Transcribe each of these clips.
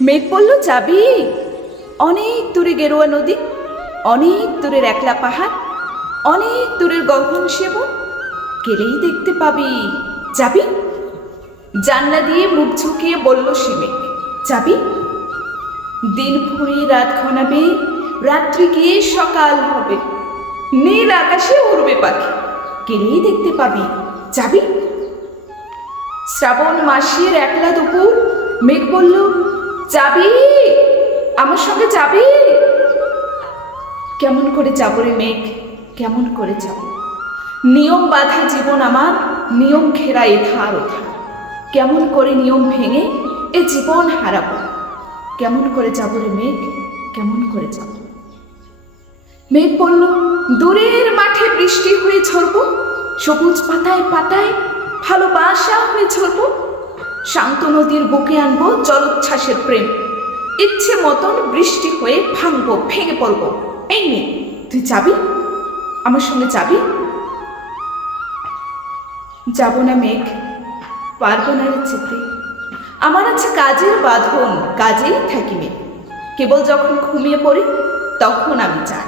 মেঘ বলল, যাবি? অনেক দূরে গেরুয়া নদী, অনেক দূরের একলা পাহাড়, অনেক দূরের গহন সেবন, গেলেই দেখতে পাবি। যাবি? জানলা দিয়ে মুখ ঝুঁকিয়ে বলল সে মেঘ, যাবি? দিন ফুরিয়ে রাত ঘনাবে, রাত্রি গিয়ে সকাল হবে, নীল আকাশে উড়বে পাখি, গেলেই দেখতে পাবি। যাবি? শ্রাবণ মাসের একলা দুপুর, মেঘ বলল, যাবি? আমার সঙ্গে যাবি? কেমন করে যাব রে মেঘ, কেমন করে যাব? নিয়ম বাঁধা জীবন আমার, নিয়ম ঘেরা এধার ওধার, কেমন করে নিয়ম ভেঙে এ জীবন হারাব? কেমন করে যাব রে মেঘ, কেমন করে যাব? মেঘ বলল, দূরের মাঠে বৃষ্টি হয়ে ঝরব, সবুজ পাতায় পাতায় ভালোবাসা হয়ে ঝরব, শান্ত নদীর বুকে আনবো জলোচ্ছ্বাসের প্রেম, ইচ্ছে মতন বৃষ্টি হয়ে ভাঙবো, ভেঙে পড়বো। এই মেঘ, তুই যাবি? আমার সঙ্গে যাবি? যাব না মেঘ, পারবো না রে যেতে, আমার আছে কাজের বাঁধন, কাজেই থাকি মেঘ, কেবল যখন ঘুমিয়ে পড়ি তখন আমি যাই,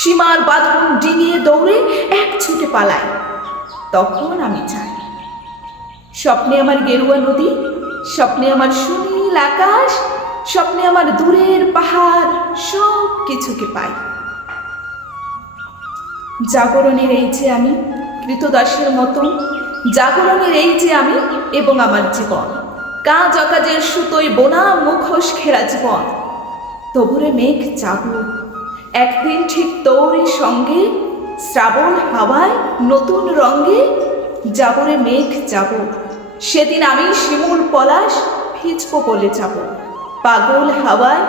সীমার বাঁধন ডিঙিয়ে দৌড়ে এক ছুটে পালাই, তখন আমি যাই। স্বপ্নে আমার গেরুয়া নদী, স্বপ্নে আমার সুনীল আকাশ, স্বপ্নে আমার দূরের পাহাড়, সব কিছুকে পাই। জাগরণের এই যে আমি, কৃতদাসের মতন জাগরণের এই যে আমি এবং আমার জীবন, কাজ অকাজের সুতোয় বোনা মুখোশ ঘেরা জীবন। তবুরে মেঘ যাব, একদিন ঠিক তোরই সঙ্গে, শ্রাবণ হাওয়ায় নতুন রঙ্গে, যাবরে মেঘ যাব, সেদিন আমি শিমুল পলাশ ভিজবো বলে যাব, পাগল হাওয়ায়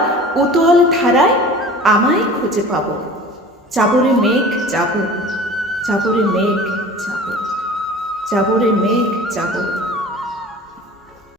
উতল ধারায় আমায় খুঁজে পাব। যাবরে মেঘ যাব, যাবরে মেঘ যাব, যাবরে মেঘ যাব।